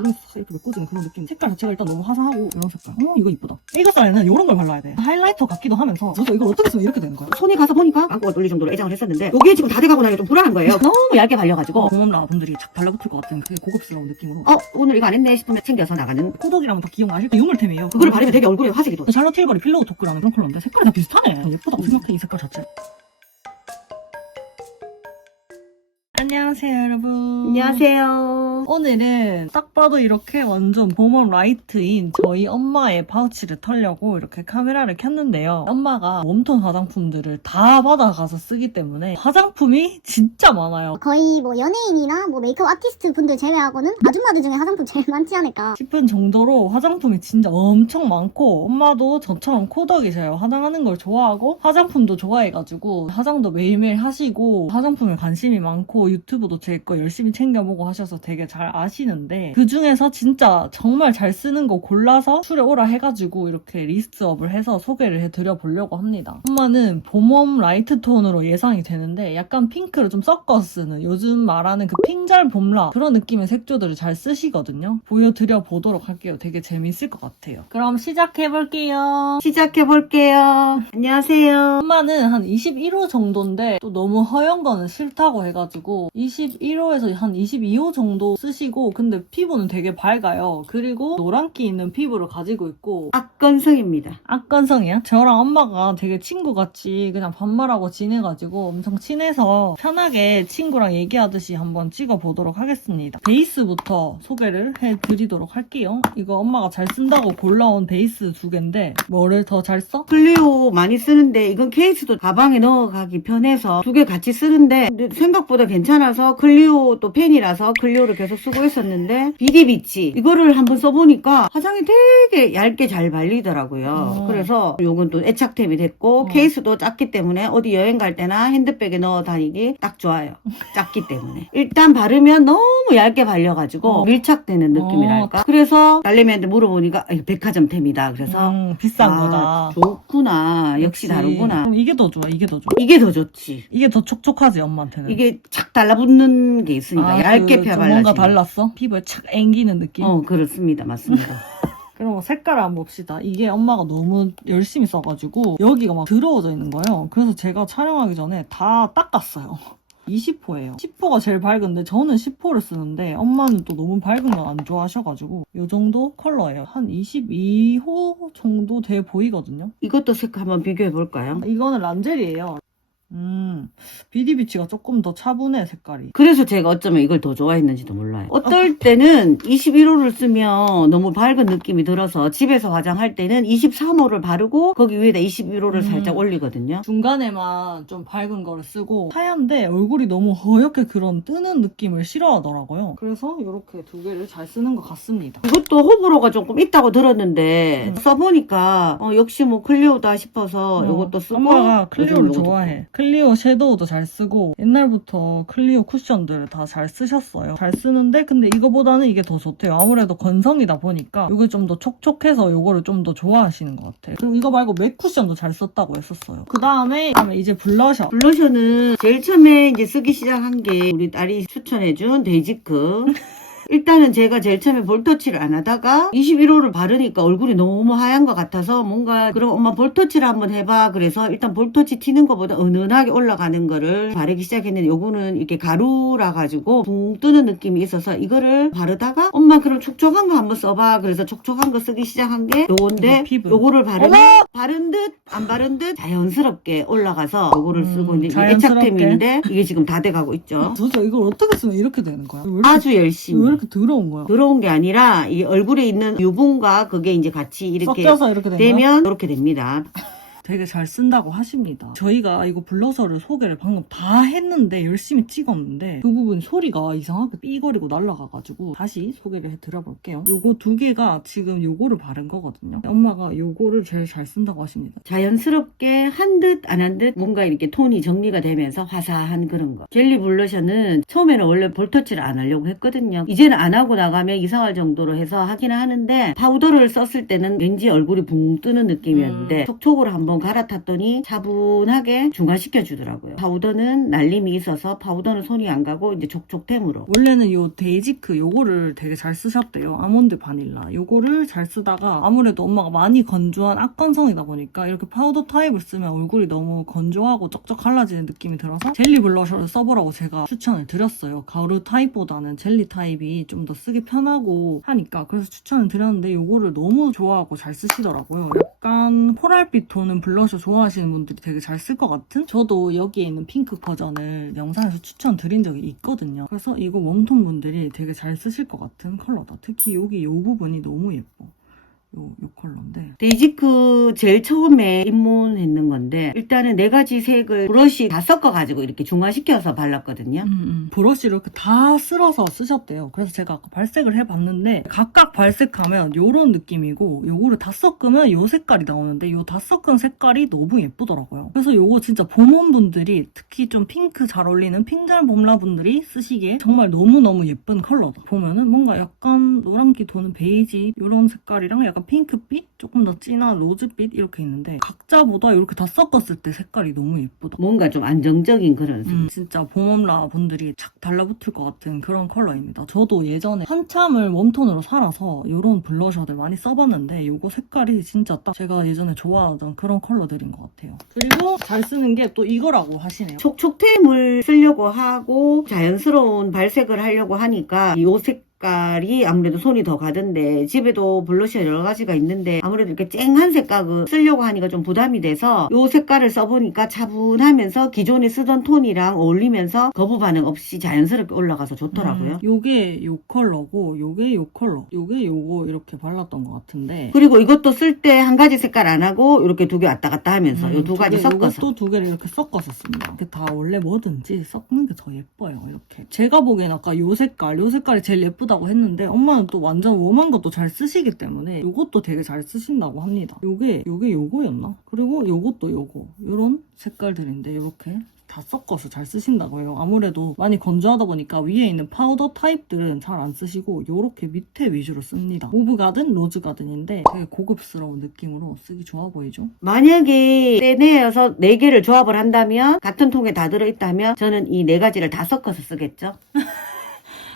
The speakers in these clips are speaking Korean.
그런 이렇게 메꿔지는 그런 느낌. 색깔 자체가 일단 너무 화사하고 이런 색깔. 이거 이쁘다. 일가살에는 이런 걸 발라야 돼. 하이라이터 같기도 하면서 그래서 이걸 어떻게 쓰면 이렇게 되는 거야? 손이 가서 보니까 안고가 뚫릴 정도로 애장을 했었는데 이게 지금 다 돼가고 나니까 좀 불안한 거예요. 너무 얇게 발려가지고 공업라 분들이 착 달라붙을 것 같은 그 고급스러운 느낌으로. 오늘 이거 안 했네 싶으면 챙겨서 나가는. 코덕이랑 다 기억나실 거 유물템이에요. 그거를 바르면 되게 얼굴에 화색이 돋아. 샬롯 틸버리 필로우 토크라는 그런 컬러인데 색깔이 다 비슷하네. 예쁘다고 생각해 이 색깔 자체. 안녕하세요 여러분. 안녕하세요. 오늘은 딱 봐도 이렇게 완전 봄웜 라이트인 저희 엄마의 파우치를 털려고 이렇게 카메라를 켰는데요. 엄마가 웜톤 화장품들을 다 받아가서 쓰기 때문에 화장품이 진짜 많아요. 거의 뭐 연예인이나 뭐 메이크업 아티스트 분들 제외하고는 아줌마들 중에 화장품 제일 많지 않을까 싶은 정도로 화장품이 진짜 엄청 많고 엄마도 저처럼 코덕이세요. 화장하는 걸 좋아하고 화장품도 좋아해가지고 화장도 매일매일 하시고 화장품에 관심이 많고 유튜브도 제 거 열심히 챙겨보고 하셔서 되게 잘 아시는데 그 중에서 진짜 정말 잘 쓰는 거 골라서 술에 오라 해가지고 이렇게 리스트업을 해서 소개를 해드려 보려고 합니다. 엄마는 봄웜 라이트 톤으로 예상이 되는데 약간 핑크를 좀 섞어 쓰는 요즘 말하는 그 핑잘 봄라 그런 느낌의 색조들을 잘 쓰시거든요. 보여드려 보도록 할게요. 되게 재밌을 것 같아요. 그럼 시작해볼게요. 시작해볼게요. 안녕하세요. 엄마는 한 21호 정도인데 또 너무 허연 거는 싫다고 해가지고 21호에서 한 22호 정도 쓰시고 근데 피부는 되게 밝아요. 그리고 노란기 있는 피부를 가지고 있고 악건성입니다. 악건성이야? 저랑 엄마가 되게 친구같이 그냥 반말하고 지내가지고 엄청 친해서 편하게 친구랑 얘기하듯이 한번 찍어보도록 하겠습니다. 베이스부터 소개를 해드리도록 할게요. 이거 엄마가 잘 쓴다고 골라온 베이스 2개인데 뭐를 더 잘 써? 클리오 많이 쓰는데 이건 케이스도 가방에 넣어가기 편해서 2개 같이 쓰는데 근데 생각보다 괜찮아서 클리오 또 팬이라서 클리오를 계속 쓰고 있었는데 비디비치 이거를 한번 써보니까 화장이 되게 얇게 잘 발리더라고요. 그래서 요건 또 애착템이 됐고 케이스도 작기 때문에 어디 여행 갈 때나 핸드백에 넣어 다니기 딱 좋아요. 작기 때문에 일단 바르면 너무 얇게 발려가지고 밀착되는 느낌이랄까. 그래서 딸내미한테 물어보니까 이거 백화점템이다. 그래서 비싼 거다. 좋구나. 역시 다르구나. 그럼 이게 더 좋아. 이게 더 좋아. 이게 더 좋지. 이게 더 촉촉하지 엄마한테는. 이게 착 달라붙는 게 있으니까 얇게 좀 펴발라지는. 뭔가 달랐어? 피부에 착 앵기는 느낌? 그렇습니다. 맞습니다. 그럼 색깔을 한번 봅시다. 이게 엄마가 너무 열심히 써가지고 여기가 막 더러워져 있는 거예요. 그래서 제가 촬영하기 전에 다 닦았어요. 20호예요. 10호가 제일 밝은데 저는 10호를 쓰는데 엄마는 또 너무 밝은 건 안 좋아하셔가지고 이 정도 컬러예요. 한 22호 정도 돼 보이거든요. 이것도 색깔 한번 비교해 볼까요? 이거는 란젤이에요. 비디비치가 조금 더 차분해 색깔이. 그래서 제가 어쩌면 이걸 더 좋아했는지도 몰라요. 어떨 때는 21호를 쓰면 너무 밝은 느낌이 들어서 집에서 화장할 때는 23호를 바르고 거기 위에다 21호를 살짝 올리거든요. 중간에만 좀 밝은 거를 쓰고 하얀데 얼굴이 너무 허옇게 그런 뜨는 느낌을 싫어하더라고요. 그래서 이렇게 2개를 잘 쓰는 것 같습니다. 이것도 호불호가 조금 있다고 들었는데 써보니까 역시 뭐 클리오다 싶어서 이것도 쓰고 엄마가 클리오를 요즘 요것도 좋아해. 클리오 섀도우도 잘 쓰고 옛날부터 클리오 쿠션들을 다 잘 쓰셨어요. 잘 쓰는데 근데 이거보다는 이게 더 좋대요. 아무래도 건성이다 보니까 이게 좀 더 촉촉해서 이거를 좀 더 좋아하시는 것 같아요. 그리고 이거 말고 맥 쿠션도 잘 썼다고 했었어요. 그 다음에 이제 블러셔. 블러셔는 제일 처음에 이제 쓰기 시작한 게 우리 딸이 추천해준 데이지크. 일단은 제가 제일 처음에 볼터치를 안 하다가 21호를 바르니까 얼굴이 너무 하얀 것 같아서 뭔가 그럼 엄마 볼터치를 한번 해봐. 그래서 일단 볼터치 튀는 것보다 은은하게 올라가는 거를 바르기 시작했는데 요거는 이렇게 가루라 가지고 붕 뜨는 느낌이 있어서 이거를 바르다가 엄마 그럼 촉촉한 거 한번 써봐. 그래서 촉촉한 거 쓰기 시작한 게 요건데 요거를 바르면 바른 듯 안 바른 듯 자연스럽게 올라가서 요거를 쓰고 이제 이게 애착템인데 이게 지금 다 돼가고 있죠. 도대체 이걸 어떻게 쓰면 이렇게 되는 거야? 왜 이렇게, 아주 열심히. 왜 이렇게 더러운 거야? 더러운 게 아니라 이 얼굴에 있는 유분과 그게 이제 같이 이렇게 섞여서 이렇게 된 거야? 되면 이렇게 됩니다. 되게 잘 쓴다고 하십니다. 저희가 이거 블러셔를 소개를 방금 다 했는데 열심히 찍었는데 그 부분 소리가 이상하게 삐거리고 날아가가지고 다시 소개를 해드려볼게요. 요거 2개가 지금 요거를 바른 거거든요. 엄마가 요거를 제일 잘 쓴다고 하십니다. 자연스럽게 한 듯 안 한 듯 뭔가 이렇게 톤이 정리가 되면서 화사한 그런 거. 젤리 블러셔는 처음에는 원래 볼터치를 안 하려고 했거든요. 이제는 안 하고 나가면 이상할 정도로 해서 하기는 하는데 파우더를 썼을 때는 왠지 얼굴이 붕 뜨는 느낌이었는데 촉촉으로 한번 한번 갈아탔더니 차분하게 중화시켜 주더라고요. 파우더는 날림이 있어서 파우더는 손이 안 가고 이제 촉촉템으로. 원래는 요 데이지크 요거를 되게 잘 쓰셨대요. 아몬드 바닐라 요거를 잘 쓰다가 아무래도 엄마가 많이 건조한 악건성이다 보니까 이렇게 파우더 타입을 쓰면 얼굴이 너무 건조하고 쩍쩍 갈라지는 느낌이 들어서 젤리 블러셔를 써보라고 제가 추천을 드렸어요. 가루 타입보다는 젤리 타입이 좀 더 쓰기 편하고 하니까 그래서 추천을 드렸는데 요거를 너무 좋아하고 잘 쓰시더라고요. 약간 코랄빛 도는 블러셔 좋아하시는 분들이 되게 잘 쓸 것 같은? 저도 여기에 있는 핑크 버전을 영상에서 추천드린 적이 있거든요. 그래서 이거 웜톤 분들이 되게 잘 쓰실 것 같은 컬러다. 특히 여기 요 부분이 너무 예뻐. 요 컬러인데 데이지크 제일 처음에 입문했는 건데 일단은 4가지 색을 브러쉬 다 섞어가지고 이렇게 중화시켜서 발랐거든요. 브러쉬를 이렇게 다 쓸어서 쓰셨대요. 그래서 제가 아까 발색을 해봤는데 각각 발색하면 요런 느낌이고 요거를 다 섞으면 요 색깔이 나오는데 요 다 섞은 색깔이 너무 예쁘더라고요. 그래서 요거 진짜 봄원 분들이 특히 좀 핑크 잘 어울리는 핑잘 봄라 분들이 쓰시기에 정말 너무너무 예쁜 컬러다. 보면은 뭔가 약간 노란기 도는 베이지 요런 색깔이랑 약간 핑크빛? 조금 더 진한 로즈빛 이렇게 있는데 각자보다 이렇게 다 섞었을 때 색깔이 너무 예쁘다. 뭔가 좀 안정적인 그런 색. 진짜 봄웜라 분들이 착 달라붙을 것 같은 그런 컬러입니다. 저도 예전에 한참을 웜톤으로 살아서 이런 블러셔들 많이 써봤는데 이거 색깔이 진짜 딱 제가 예전에 좋아하던 그런 컬러들인 것 같아요. 그리고 잘 쓰는 게 또 이거라고 하시네요. 촉촉템을 쓰려고 하고 자연스러운 발색을 하려고 하니까 이 색깔이 아무래도 손이 더 가던데 집에도 블러셔 여러 가지가 있는데 아무래도 이렇게 쨍한 색깔을 쓰려고 하니까 좀 부담이 돼서 이 색깔을 써보니까 차분하면서 기존에 쓰던 톤이랑 어울리면서 거부 반응 없이 자연스럽게 올라가서 좋더라고요. 요게 요 컬러고 요게 요 컬러 요게 요거 이렇게 발랐던 것 같은데 그리고 이것도 쓸 때 한 가지 색깔 안 하고 이렇게 두 개 왔다 갔다 하면서 이 두 가지 섞어서 이것도 두 개를 이렇게 섞어서 씁니다. 이게 다 원래 뭐든지 섞는 게 더 예뻐요. 이렇게 제가 보기엔 아까 요 색깔이 제일 예쁘다고 했는데 엄마는 또 완전 웜한 것도 잘 쓰시기 때문에 요것도 되게 잘 쓰신다고 합니다. 요게 요거였나? 그리고 요것도 요거 요런 색깔들인데 요렇게 다 섞어서 잘 쓰신다고 해요. 아무래도 많이 건조하다 보니까 위에 있는 파우더 타입들은 잘 안 쓰시고 요렇게 밑에 위주로 씁니다. 모브 가든, 로즈 가든인데 되게 고급스러운 느낌으로 쓰기 좋아 보이죠? 만약에 세네여서 4개를 조합을 한다면 같은 통에 다 들어있다면 저는 이 4가지를 다 섞어서 쓰겠죠.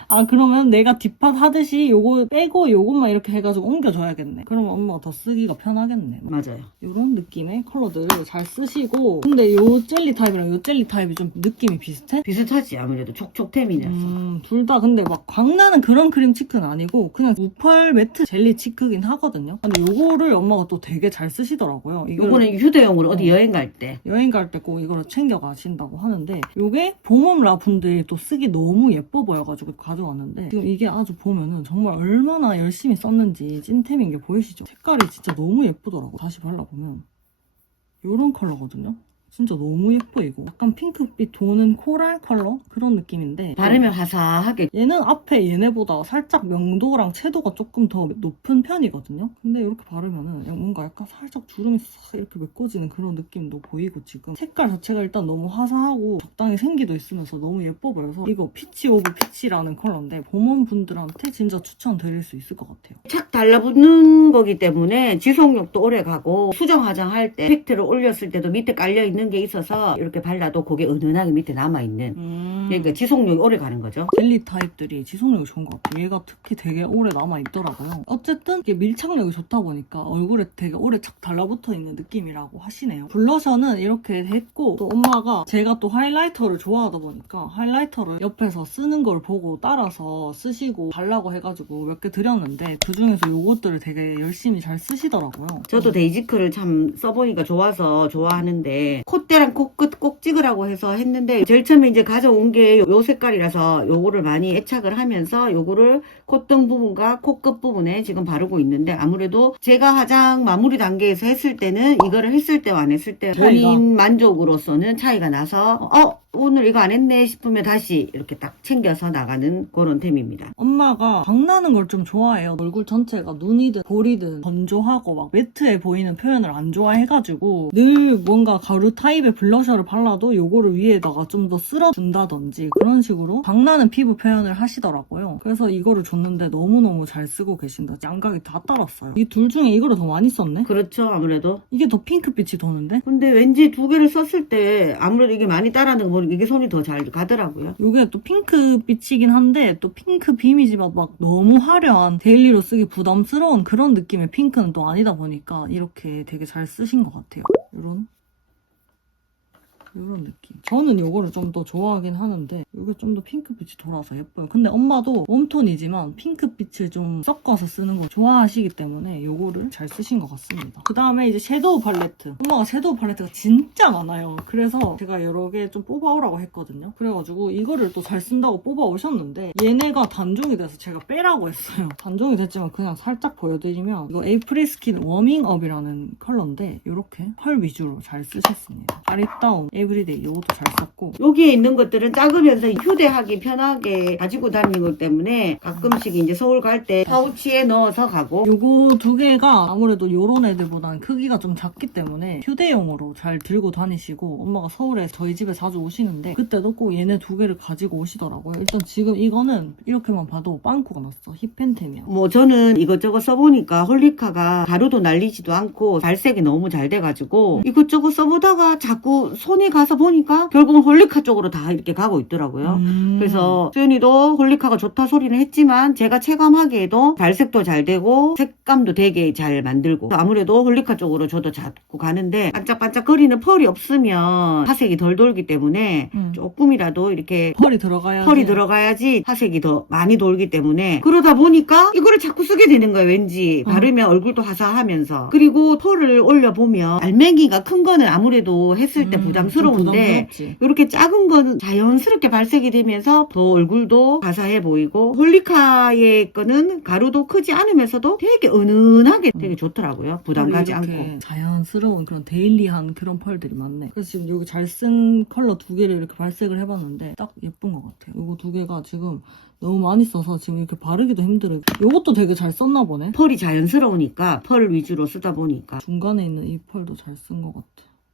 아 그러면 내가 뒷팟 하듯이 요거 빼고 요것만 이렇게 해가지고 옮겨줘야겠네. 그러면 엄마가 더 쓰기가 편하겠네. 맞아요. 이런 느낌의 컬러들을 잘 쓰시고 근데 요 젤리 타입이랑 요 젤리 타입이 좀 느낌이 비슷해? 비슷하지 아무래도 촉촉템이라서. 둘 다 근데 막 광나는 그런 크림 치크는 아니고 그냥 우펄 매트 젤리 치크긴 하거든요. 근데 요거를 엄마가 또 되게 잘 쓰시더라고요. 요거는 휴대용으로 어디 여행 갈 때. 여행 갈 때 꼭 이거를 챙겨 가신다고 하는데 요게 봄웜라 분들이 또 쓰기 너무 예뻐 보여가지고 가져왔는데 지금 이게 아주 보면은 정말 얼마나 열심히 썼는지 찐템인 게 보이시죠? 색깔이 진짜 너무 예쁘더라고. 다시 발라보면 요런 컬러거든요. 진짜 너무 예뻐 이거. 약간 핑크빛 도는 코랄 컬러? 그런 느낌인데 바르면 화사하게. 얘는 앞에 얘네보다 살짝 명도랑 채도가 조금 더 높은 편이거든요. 근데 이렇게 바르면은 뭔가 약간 살짝 주름이 싹 이렇게 메꿔지는 그런 느낌도 보이고 지금 색깔 자체가 일단 너무 화사하고 적당히 생기도 있으면서 너무 예뻐 보여서 이거 피치 오브 피치라는 컬러인데 봄원 분들한테 진짜 추천드릴 수 있을 것 같아요. 착 달라붙는 거기 때문에 지속력도 오래 가고 수정 화장할 때 팩트를 올렸을 때도 밑에 깔려있는 게 있어서 이렇게 발라도 그게 은은하게 밑에 남아있는 그러니까 지속력이 오래 가는 거죠. 젤리 타입들이 지속력이 좋은 것 같아요. 얘가 특히 되게 오래 남아있더라고요. 어쨌든 이게 밀착력이 좋다 보니까 얼굴에 되게 오래 착 달라붙어 있는 느낌이라고 하시네요. 블러셔는 이렇게 했고 또 엄마가 제가 또 하이라이터를 좋아하다 보니까 하이라이터를 옆에서 쓰는 걸 보고 따라서 쓰시고 달라고 해가지고 몇 개 드렸는데 그중에서 요것들을 되게 열심히 잘 쓰시더라고요. 저도 데이지크를 참 써보니까 좋아서 좋아하는데 콧대랑 코끝 꼭 찍으라고 해서 했는데 제일 처음에 이제 가져온 게 요 색깔이라서 요거를 많이 애착을 하면서 요거를 콧등 부분과 코끝 부분에 지금 바르고 있는데 아무래도 제가 화장 마무리 단계에서 했을 때는 이거를 했을 때와 안 했을 때 본인 만족으로서는 차이가 나서 오늘 이거 안 했네 싶으면 다시 이렇게 딱 챙겨서 나가는 그런 템입니다. 엄마가 광나는 걸 좀 좋아해요. 얼굴 전체가 눈이든 볼이든 건조하고 막 매트해 보이는 표현을 안 좋아해가지고 늘 뭔가 가루 타입의 블러셔를 발라도 요거를 위에다가 좀 더 쓸어준다든지 그런 식으로 광나는 피부 표현을 하시더라고요. 그래서 이거를 줬는데 너무너무 잘 쓰고 계신다. 양각이 다 따랐어요. 이 둘 중에 이거를 더 많이 썼네? 그렇죠, 아무래도. 이게 더 핑크빛이 도는데? 근데 왠지 두 개를 썼을 때 아무래도 이게 많이 따라하는 거 보니까 이게 손이 더 잘 가더라고요. 요게 또 핑크빛이긴 한데 또 핑크 빔이지만 막 너무 화려한 데일리로 쓰기 부담스러운 그런 느낌의 핑크는 또 아니다 보니까 이렇게 되게 잘 쓰신 것 같아요. 이런 느낌. 저는 요거를 좀 더 좋아하긴 하는데 이게 좀 더 핑크빛이 돌아서 예뻐요. 근데 엄마도 웜톤이지만 핑크빛을 좀 섞어서 쓰는 걸 좋아하시기 때문에 요거를 잘 쓰신 것 같습니다. 그 다음에 이제 섀도우 팔레트. 엄마가 섀도우 팔레트가 진짜 많아요. 그래서 제가 여러 개 좀 뽑아오라고 했거든요. 그래가지고 이거를 또 잘 쓴다고 뽑아오셨는데 얘네가 단종이 돼서 제가 빼라고 했어요. 단종이 됐지만 그냥 살짝 보여드리면 이거 에이프릴 스킨 워밍업이라는 컬러인데 이렇게 펄 위주로 잘 쓰셨습니다. 아리따움 에브리데이 이것도 잘 썼고 여기에 있는 것들은 작으면서 휴대하기 편하게 가지고 다니는 것 때문에 가끔씩 이제 서울 갈 때 파우치에 넣어서 가고 요거 두 개가 아무래도 요런 애들보다는 크기가 좀 작기 때문에 휴대용으로 잘 들고 다니시고 엄마가 서울에 저희 집에 자주 오시는데 그때도 꼭 얘네 두 개를 가지고 오시더라고요. 일단 지금 이거는 이렇게만 봐도 빵꾸가 났어. 힙펜템이야. 뭐 저는 이것저것 써보니까 홀리카가 가루도 날리지도 않고 발색이 너무 잘 돼가지고 이것저것 써보다가 자꾸 손이 가서 보니까 결국은 홀리카 쪽으로 다 이렇게 가고 있더라고요. 그래서 수연이도 홀리카가 좋다 소리는 했지만 제가 체감하기에도 발색도 잘 되고 색감도 되게 잘 만들고 아무래도 홀리카 쪽으로 저도 자꾸 가는데 반짝반짝거리는 펄이 없으면 화색이 덜 돌기 때문에 조금이라도 이렇게 펄이 들어가야지. 펄이 들어가야지 화색이 더 많이 돌기 때문에 그러다 보니까 이거를 자꾸 쓰게 되는 거예요. 왠지 바르면 얼굴도 화사하면서 그리고 펄을 올려보면 알맹이가 큰 거는 아무래도 했을 때 부담스러운데 이렇게 작은 거는 자연스럽게 발색이 되면서 더 얼굴도 화사해 보이고 홀리카의 거는 가루도 크지 않으면서도 되게 은은하게 되게 좋더라고요. 부담 가지 않고. 자연스러운 그런 데일리한 그런 펄들이 많네. 그래서 지금 여기 잘 쓴 컬러 두 개를 이렇게 발색을 해봤는데 딱 예쁜 것 같아요. 이거 두 개가 지금 너무 많이 써서 지금 이렇게 바르기도 힘들어요. 이것도 되게 잘 썼나 보네. 펄이 자연스러우니까 펄 위주로 쓰다 보니까 중간에 있는 이 펄도 잘 쓴 것 같아.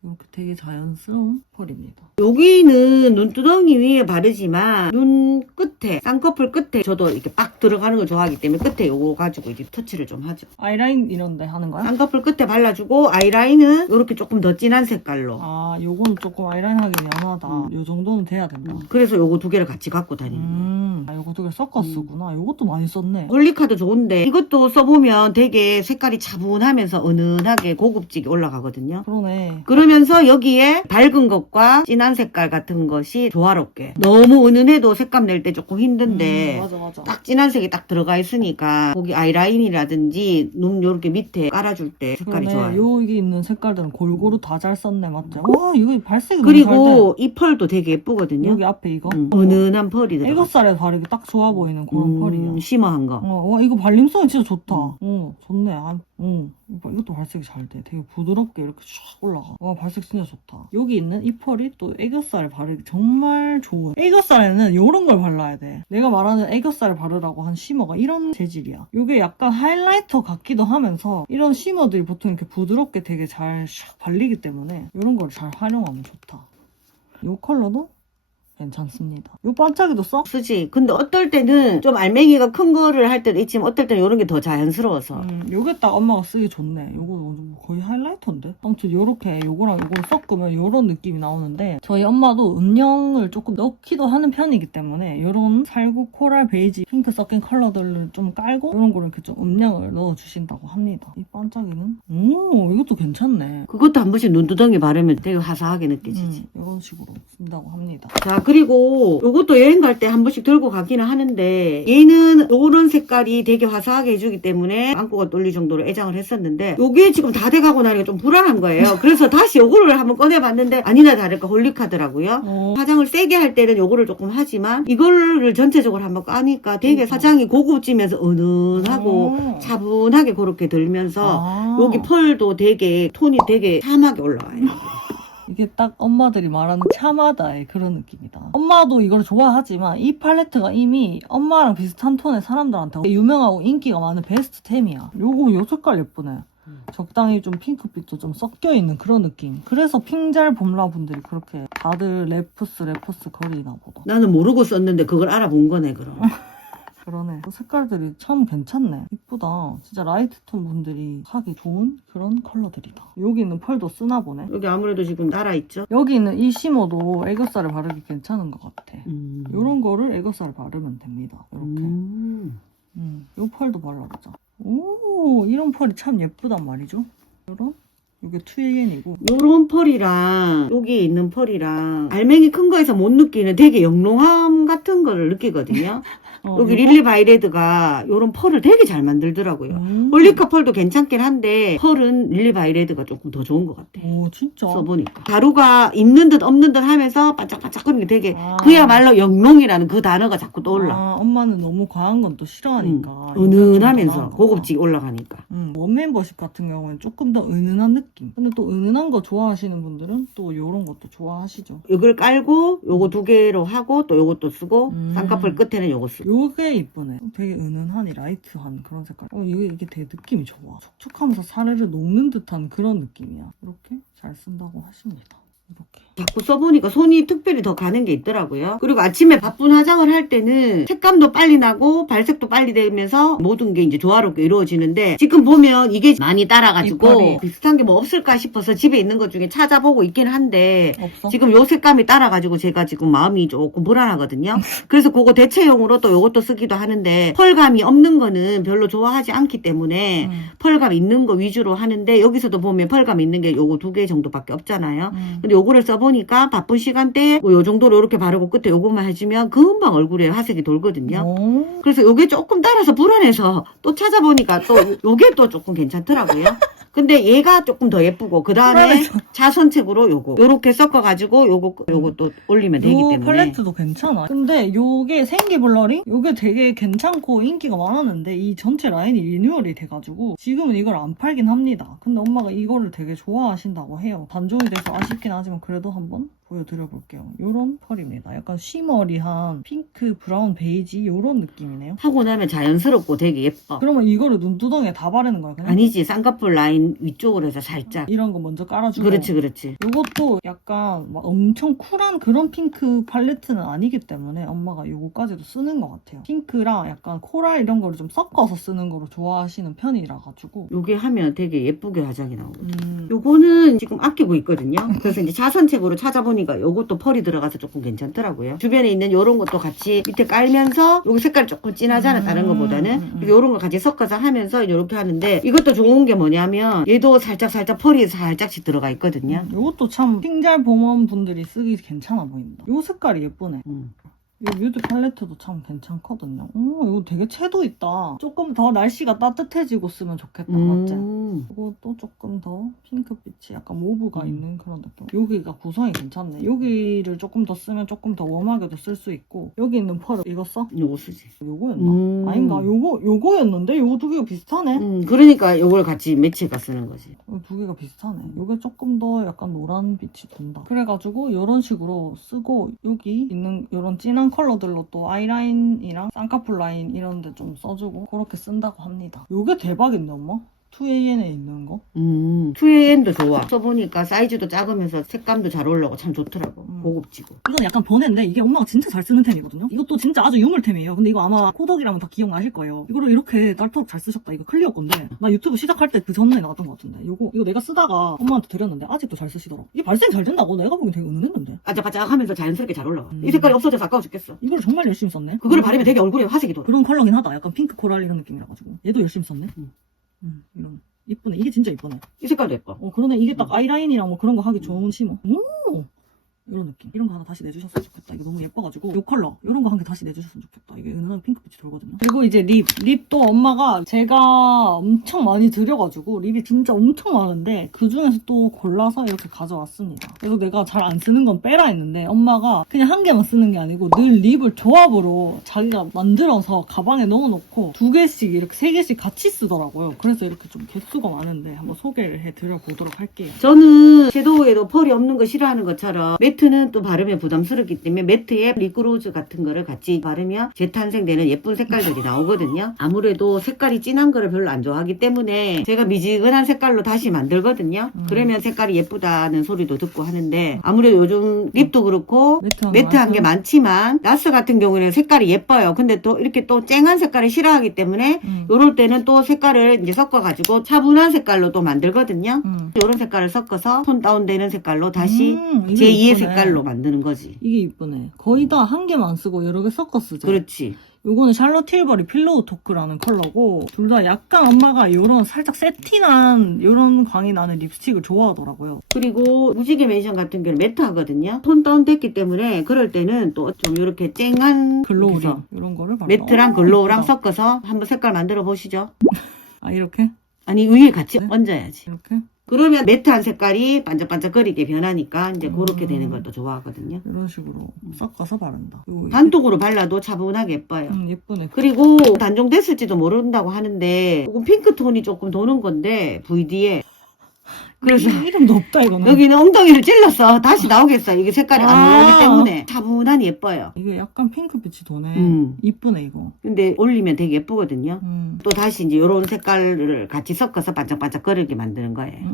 이렇게 되게 자연스러운 펄입니다. 여기는 눈두덩이 위에 바르지만 눈 끝에 쌍꺼풀 끝에 저도 이렇게 빡 들어가는 걸 좋아하기 때문에 끝에 요거 가지고 이제 터치를 좀 하죠. 아이라인 이런 데 하는 거야? 쌍꺼풀 끝에 발라주고 아이라인은 이렇게 조금 더 진한 색깔로. 아, 요건 조금 아이라인 하기 연하다. 요 정도는 돼야 된다. 그래서 요거 두 개를 같이 갖고 다니는 거예요. 아, 요거 두 개 섞어 쓰구나. 요것도 많이 썼네. 홀리카도 좋은데 이것도 써보면 되게 색깔이 차분하면서 은은하게 고급지게 올라가거든요. 그러네. 그러면서 여기에 밝은 것과 진한 색깔 같은 것이 조화롭게 너무 은은해도 색감 낼 때 조금 힘든데 맞아. 딱 진한 색이 딱 들어가 있으니까 거기 아이라인이라든지 눈 요렇게 밑에 깔아줄 때 색깔이 그러네. 좋아요. 여기 있는 색깔들은 골고루 다 잘 썼네. 맞죠? 와, 이거 발색이 너무 잘 그리고 이 펄도 되게 돼. 예쁘거든요. 여기 앞에 이거 은은한 펄이 들어가. 애교살에 바르기 딱 좋아 보이는 그런 펄이야. 쉬머한 거. 와, 이거 발림성이 진짜 좋다. 좋네. 이것도 발색이 잘 돼. 되게 부드럽게 이렇게 쫙 올라가. 와, 발색 진짜 좋다. 여기 있는 이 펄이 또 애교살에 바르기 정말 좋은. 애교살에는 이런 걸 발라야 돼. 내가 말하는 애교살에 바르라고 한 쉬머가 이런 재질이야. 이게 약간 하이라이터 같기도 하면서 이런 쉬머들이 보통 이렇게 부드럽게 되게 잘 샥 발리기 때문에 이런 걸 잘 활용하면 좋다. 이 컬러도 괜찮습니다. 요 반짝이도 써? 쓰지. 근데 어떨 때는 좀 알맹이가 큰 거를 할 때도 있지만 어떨 때는 이런 게 더 자연스러워서. 요게 딱 엄마가 쓰기 좋네. 요거 거의 하이라이터인데? 아무튼 요렇게 요거랑 요걸 섞으면 요런 느낌이 나오는데 저희 엄마도 음영을 조금 넣기도 하는 편이기 때문에 요런 살구 코랄 베이지 핑크 섞인 컬러들을 좀 깔고 요런 거를 이렇게 좀 음영을 넣어주신다고 합니다. 이 반짝이는? 이것도 괜찮네. 그것도 한 번씩 눈두덩이 바르면 되게 화사하게 느껴지지. 이런 식으로 쓴다고 합니다. 자, 그리고 요것도 여행 갈 때 한 번씩 들고 가기는 하는데 얘는 요런 색깔이 되게 화사하게 해주기 때문에 안구가 뚫릴 정도로 애장을 했었는데 요게 지금 다 돼가고 나니까 좀 불안한 거예요. 그래서 다시 요거를 한번 꺼내봤는데 아니나 다를까 홀리카더라고요. 화장을 세게 할 때는 요거를 조금 하지만 이거를 전체적으로 한번 까니까 되게 화장이 고급지면서 은은하고 차분하게 그렇게 들면서 여기 펄도 되게 톤이 되게 참하게 올라와요. 이게 딱 엄마들이 말하는 참하다의 그런 느낌이다. 엄마도 이걸 좋아하지만 이 팔레트가 이미 엄마랑 비슷한 톤의 사람들한테 유명하고 인기가 많은 베스트템이야. 요 색깔 예쁘네. 적당히 좀 핑크빛도 좀 섞여있는 그런 느낌. 그래서 핑잘 봄라 분들이 그렇게 다들 레프스 거리나 보다. 나는 모르고 썼는데 그걸 알아본 거네 그럼. 그러네. 색깔들이 참 괜찮네. 이쁘다. 진짜 라이트 톤 분들이 하기 좋은 그런 컬러들이다. 여기 있는 펄도 쓰나 보네. 여기 아무래도 지금 날아있죠? 여기 있는 이 시머도 애교살을 바르기 괜찮은 것 같아. 음. 요런 거를 애교살 바르면 됩니다. 이렇게. 요 펄도 발라보자. 오, 이런 펄이 참 예쁘단 말이죠. 요런? 요게 2AN이고. 요런 펄이랑 여기 있는 펄이랑 알맹이 큰 거에서 못 느끼는 되게 영롱함 같은 거를 느끼거든요. 여기 요거? 릴리 바이레드가 요런 펄을 되게 잘 만들더라고요. 홀리카 펄도 괜찮긴 한데 펄은 릴리 바이레드가 조금 더 좋은 것 같아. 오, 진짜? 써보니까 가루가 있는 듯 없는 듯 하면서 반짝반짝거리는 게 되게 아. 그야말로 영롱이라는 그 단어가 자꾸 떠올라. 아, 엄마는 너무 과한 건 또 싫어하니까. 은은하면서 고급지게 올라가니까. 원 멤버십 같은 경우는 조금 더 은은한 느낌. 근데 또 은은한 거 좋아하시는 분들은 또 요런 것도 좋아하시죠. 이걸 깔고 요거 2개로 하고 또 요것도 쓰고 음. 쌍꺼풀 끝에는 요거 쓰고. 요게 이쁘네. 되게 은은하니 라이트한 그런 색깔. 이게 되게 느낌이 좋아. 촉촉하면서 사르르 녹는 듯한 그런 느낌이야. 이렇게 잘 쓴다고 하십니다. 이렇게. 자꾸 써보니까 손이 특별히 더 가는 게 있더라고요. 그리고 아침에 바쁜 화장을 할 때는 색감도 빨리 나고 발색도 빨리 되면서 모든 게 이제 조화롭게 이루어지는데 지금 보면 이게 많이 따라가지고 이빨이. 비슷한 게 뭐 없을까 싶어서 집에 있는 것 중에 찾아보고 있긴 한데 없어? 지금 요 색감이 따라가지고 제가 지금 마음이 조금 불안하거든요. 그래서 그거 대체용으로 또 요것도 쓰기도 하는데 펄감이 없는 거는 별로 좋아하지 않기 때문에 펄감 있는 거 위주로 하는데 여기서도 보면 펄감 있는 게 요거 2개 정도밖에 없잖아요. 근데 요거를 써보니까 바쁜 시간대에 뭐 요 정도로 이렇게 바르고 끝에 요것만 해주면 금방 얼굴에 화색이 돌거든요. 오. 그래서 요게 조금 따라서 불안해서 또 찾아보니까 또 요게 또 조금 괜찮더라고요. 근데 얘가 조금 더 예쁘고 그 다음에 자선책으로 요렇게 섞어가지고 요거 또 올리면 되기 요 때문에 팔레트도 괜찮아. 근데 요게 생기 블러링? 요게 되게 괜찮고 인기가 많았는데 이 전체 라인이 리뉴얼이 돼가지고 지금은 이걸 안 팔긴 합니다. 근데 엄마가 이거를 되게 좋아하신다고 해요. 단종이 돼서 아쉽긴 하지만 그래도 한번 보여드려볼게요. 요런 펄입니다. 약간 쉬머리한 핑크, 브라운, 베이지 요런 느낌이네요. 하고 나면 자연스럽고 되게 예뻐. 그러면 이거를 눈두덩이에 다 바르는 거야 그냥? 아니지, 쌍꺼풀 라인 위쪽으로 해서 살짝. 이런 거 먼저 깔아주고 그렇지. 요것도 약간 막 엄청 쿨한 그런 핑크 팔레트는 아니기 때문에 엄마가 요거까지도 쓰는 것 같아요. 핑크랑 약간 코랄 이런 거를 좀 섞어서 쓰는 거를 좋아하시는 편이라 가지고 요게 하면 되게 예쁘게 화장이 나오거든. 요거는 지금 아끼고 있거든요. 그래서 이제 자선책으로 찾아보니까 요것도 펄이 들어가서 조금 괜찮더라고요. 주변에 있는 요런 것도 같이 밑에 깔면서 여기 색깔이 조금 진하잖아, 다른 거보다는. 그래서 요런 거 같이 섞어서 하면서 이렇게 하는데 이것도 좋은 게 뭐냐면 얘도 살짝 펄이 살짝씩 들어가 있거든요. 요것도 참 핑잘 봄원 분들이 쓰기 괜찮아 보인다. 요 색깔이 예쁘네. 이 뮤드 팔레트도 참 괜찮거든요. 이거 되게 채도 있다. 조금 더 날씨가 따뜻해지고 쓰면 좋겠다. 맞지? 이것도 조금 더 핑크빛이 약간 모브가 있는 그런 느낌. 여기가 구성이 괜찮네. 여기를 조금 더 쓰면 조금 더 웜하게도 쓸 수 있고 여기 있는 펄 이거 써? 요거 쓰지. 요거였나? 아닌가? 요거였는데? 요거 2개가 비슷하네? 그러니까 요걸 같이 매치해가 쓰는 거지. 2개가 비슷하네. 요게 조금 더 약간 노란 빛이 돈다. 그래가지고 이런 식으로 쓰고 여기 있는 이런 진한 컬러들로 또 아이라인이랑 쌍꺼풀 라인 이런 데 좀 써주고 그렇게 쓴다고 합니다. 요게 대박인데 엄마? 2AN에 있는 거? 2AN도 좋아. 써보니까 사이즈도 작으면서 색감도 잘 올라오고 참 좋더라고. 고급지고. 이건 약간 번외인데 이게 엄마가 진짜 잘 쓰는 템이거든요. 이것도 진짜 아주 유물템이에요. 근데 이거 아마 코덕이라면 다 기억나실 거예요. 이거를 이렇게 딸토록 잘 쓰셨다. 이거 클리어 건데 나 유튜브 시작할 때 그 전에 나왔던 것 같은데 이거 내가 쓰다가 엄마한테 드렸는데 아직도 잘 쓰시더라고. 이게 발색이 잘 된다고 내가 보기엔 되게 은은했는데 바짝바짝하면서 자연스럽게 잘 올라와. 이 색깔이 없어져서 아까워 죽겠어. 이걸 정말 열심히 썼네. 그거를 바르면 되게 얼굴에 화색이 돌아. 그런 컬러긴 하다. 약간 핑크 코랄 이런 느낌이라 가지고 얘도 열심히 썼네. 이런 이쁘네. 이게 진짜 이쁘네. 이 색깔도 예뻐. 그러네. 이게 딱 아이라인이랑 뭐 그런 거 하기 좋은 시머. 오! 이런 느낌. 이런 거 하나 다시 내주셨으면 좋겠다. 이게 너무 예뻐가지고. 요 컬러. 이런 거 한 개 다시 내주셨으면 좋겠다. 이게 은은한 핑크빛이 돌거든요. 그리고 이제 립. 립도 엄마가 제가 엄청 많이 드려가지고 립이 진짜 엄청 많은데 그 중에서 또 골라서 이렇게 가져왔습니다. 그래서 내가 잘 안 쓰는 건 빼라 했는데 엄마가 그냥 한 개만 쓰는 게 아니고 늘 립을 조합으로 자기가 만들어서 가방에 넣어놓고 2개씩 이렇게 3개씩 같이 쓰더라고요. 그래서 이렇게 좀 개수가 많은데 한번 소개를 해드려보도록 할게요. 저는 섀도우에도 펄이 없는 거 싫어하는 것처럼 매트 매트는 또 바르면 부담스럽기 때문에 매트에 리크로즈 같은 거를 같이 바르면 재탄생되는 예쁜 색깔들이 나오거든요. 아무래도 색깔이 진한 거를 별로 안 좋아하기 때문에 제가 미지근한 색깔로 다시 만들거든요. 그러면 색깔이 예쁘다는 소리도 듣고 하는데 아무래도 요즘 립도 그렇고 매트한 게 많지만 나스 같은 경우는 색깔이 예뻐요. 근데 또 이렇게 또 쨍한 색깔을 싫어하기 때문에 요럴 때는 또 색깔을 이제 섞어가지고 차분한 색깔로 또 만들거든요. 요런 색깔을 섞어서 톤 다운되는 색깔로 다시 이게 제2의 이쁘네. 색깔로 만드는 거지. 이게 이쁘네. 거의 다 한 개만 쓰고 여러 개 섞어 쓰죠. 그렇지. 요거는 샬롯 틸버리 필로우 토크라는 컬러고 둘 다 약간 엄마가 요런 살짝 세틴한 요런 광이 나는 립스틱을 좋아하더라고요. 그리고 무지개 맨션 같은 경우는 매트하거든요. 톤 다운 됐기 때문에 그럴 때는 또 좀 이렇게 쨍한 글로우랑 요런 거를 발라. 매트랑 글로우랑 섞어서 한번 색깔 만들어 보시죠. 아 이렇게? 아니 위에 같이 네? 얹어야지. 이렇게? 그러면 매트한 색깔이 반짝반짝거리게 변하니까 이제 그렇게 되는 걸 또 좋아하거든요. 이런 식으로 섞어서 바른다. 요거 단독으로 발라도 차분하게 예뻐요. 예쁘네. 그리고 단종됐을지도 모른다고 하는데 조금 핑크톤이 조금 도는 건데 VD에 그래서 이름도 없다 이거는. 여기는 엉덩이를 찔렀어. 다시 나오겠어. 이게 색깔이 안 나오기 때문에 차분한 예뻐요. 이게 약간 핑크빛이 도네. 이쁘네 이거. 근데 올리면 되게 예쁘거든요. 또 다시 이제 이런 색깔을 같이 섞어서 반짝반짝거리게 만드는 거예요.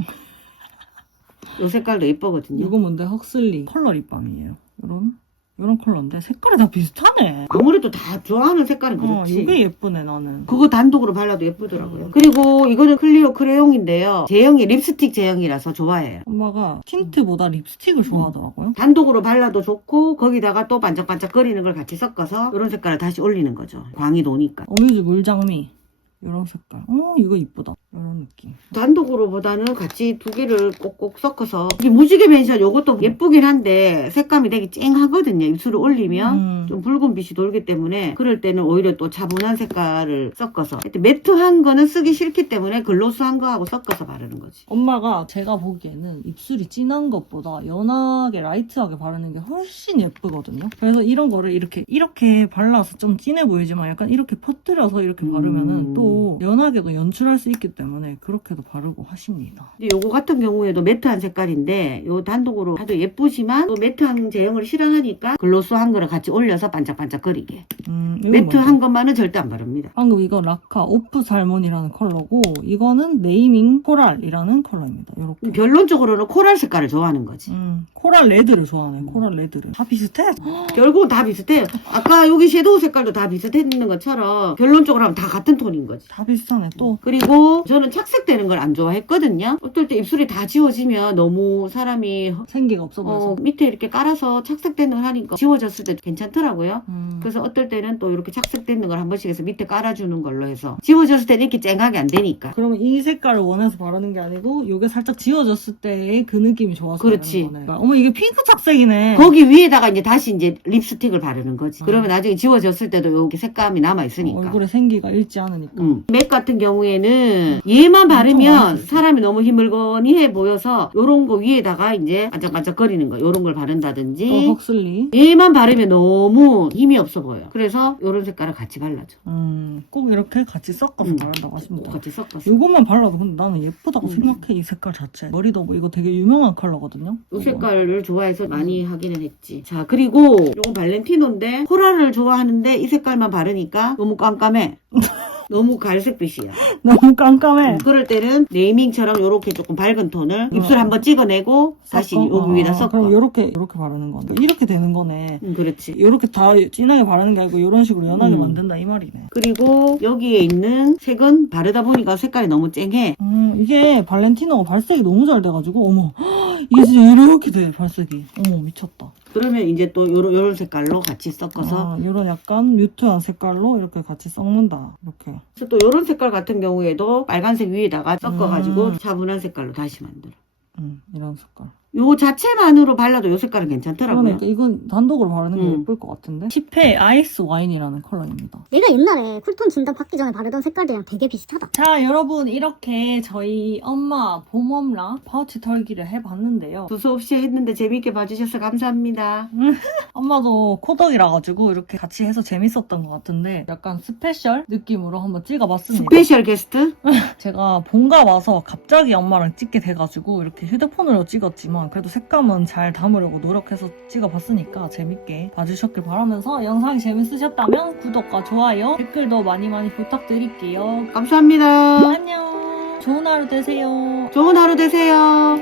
이 색깔도 예쁘거든요. 이거 뭔데? 헉슬리 컬러 립밤이에요. 요런 컬러인데 색깔이 다 비슷하네. 아무래도 다 좋아하는 색깔은 그렇지. 이게 예쁘네 나는. 그거 단독으로 발라도 예쁘더라고요. 그리고 이거는 클리오 크레용인데요. 제형이 립스틱 제형이라서 좋아해요. 엄마가 틴트보다 립스틱을 좋아하더라고요. 단독으로 발라도 좋고 거기다가 또 반짝반짝거리는 걸 같이 섞어서 이런 색깔을 다시 올리는 거죠. 광이 도니까. 어뮤즈 물장미 이런 색깔. 이거 이쁘다. 이런 느낌. 단독으로 보다는 같이 두 개를 꼭꼭 섞어서 이게 무지개 맨션 요것도 예쁘긴 한데 색감이 되게 쨍하거든요. 입술을 올리면 좀 붉은 빛이 돌기 때문에 그럴 때는 오히려 또 차분한 색깔을 섞어서 하여튼 매트한 거는 쓰기 싫기 때문에 글로스한 거하고 섞어서 바르는 거지. 엄마가 제가 보기에는 입술이 진한 것보다 연하게 라이트하게 바르는 게 훨씬 예쁘거든요. 그래서 이런 거를 이렇게 발라서 좀 진해 보이지만 약간 이렇게 퍼뜨려서 이렇게 바르면은 또 연하게도 연출할 수 있기 때문에 그렇게도 바르고 하십니다. 요거 같은 경우에도 매트한 색깔인데 요 단독으로 하도 예쁘지만 또 매트한 제형을 싫어하니까 글로스한 거를 같이 올려서 반짝반짝거리게. 매트한 것만은 절대 안 바릅니다. 방금 이거 라카 오프 살몬이라는 컬러고 이거는 네이밍 코랄이라는 컬러입니다. 요렇게. 결론적으로는 코랄 색깔을 좋아하는 거지. 코랄 레드를 좋아하네. 코랄 레드를. 다 비슷해. 결국은 다 비슷해요. 아까 여기 섀도우 색깔도 다 비슷했는 것처럼 결론적으로 하면 다 같은 톤인 거지. 다 비슷하네 또. 그리고 저는 착색되는 걸 안 좋아했거든요. 어떨 때 입술이 다 지워지면 너무 사람이 생기가 없어 보여서. 밑에 이렇게 깔아서 착색되는 걸 하니까 지워졌을 때 괜찮더라고요. 그래서 어떨 때는 또 이렇게 착색되는 걸 한 번씩 해서 밑에 깔아주는 걸로 해서 지워졌을 때는 이렇게 쨍하게 안 되니까. 그러면 이 색깔을 원해서 바르는 게 아니고 이게 살짝 지워졌을 때의 그 느낌이 좋아서 그렇지. 바르는 거네. 어머 이게 핑크 착색이네. 거기 위에다가 이제 다시 이제 립스틱을 바르는 거지. 그러면 나중에 지워졌을 때도 여기 색감이 남아있으니까. 얼굴에 생기가 잃지 않으니까. 맥 같은 경우에는 얘만 바르면 사람이 너무 희물건이해 보여서 요런 거 위에다가 이제 반짝반짝거리는 거 요런 걸 바른다든지 또 헉슬리. 얘만 바르면 너무 힘이 없어 보여. 그래서 요런 색깔을 같이 발라줘. 꼭 이렇게 같이 섞어서 바른다고 하십니다. 같이 섞어서. 이것만 발라도 근데 나는 예쁘다고 생각해. 이 색깔 자체. 머리도 뭐 이거 되게 유명한 컬러거든요. 이 색깔을 좋아해서 많이 하기는 했지. 자, 그리고 요건 발렌티노인데 코랄을 좋아하는데 이 색깔만 바르니까 너무 깜깜해. 너무 갈색빛이야. 너무 깜깜해. 그럴 때는 네이밍처럼 요렇게 조금 밝은 톤을 입술 한번 찍어내고 다시 여기 위에다 섞어. 그럼 요렇게 바르는 거네. 이렇게 되는 거네. 그렇지. 요렇게 다 진하게 바르는 게 아니고 요런 식으로 연하게 만든다 이 말이네. 그리고 여기에 있는 색은 바르다 보니까 색깔이 너무 쨍해. 이게 발렌티노가 발색이 너무 잘 돼가지고 어머 이게 진짜 이렇게 돼 발색이. 어머 미쳤다. 그러면 이제 또 요런 색깔로 같이 섞어서 요런 약간 뮤트한 색깔로 이렇게 같이 섞는다. 이렇게. 그래서 또 요런 색깔 같은 경우에도 빨간색 위에다가 섞어가지고 차분한 색깔로 다시 만들어. 이런 색깔. 요 자체만으로 발라도 요 색깔은 괜찮더라고요. 그러니까 이건 단독으로 바르는 게 예쁠 것 같은데. 10회 아이스 와인이라는 컬러입니다. 내가 옛날에 쿨톤 진단 받기 전에 바르던 색깔들이랑 되게 비슷하다. 자 여러분 이렇게 저희 엄마 봄웜라 파우치 털기를 해봤는데요. 두서없이 했는데 재밌게 봐주셔서 감사합니다. 엄마도 코덕이라 가지고 이렇게 같이 해서 재밌었던 것 같은데 약간 스페셜 느낌으로 한번 찍어봤습니다. 스페셜 게스트? 제가 본가 와서 갑자기 엄마랑 찍게 돼가지고 이렇게 휴대폰으로 찍었지만 아니지만 그래도 색감은 잘 담으려고 노력해서 찍어봤으니까 재밌게 봐주셨길 바라면서 영상이 재밌으셨다면 구독과 좋아요, 댓글도 많이 부탁드릴게요. 감사합니다. 안녕. 좋은 하루 되세요. 좋은 하루 되세요.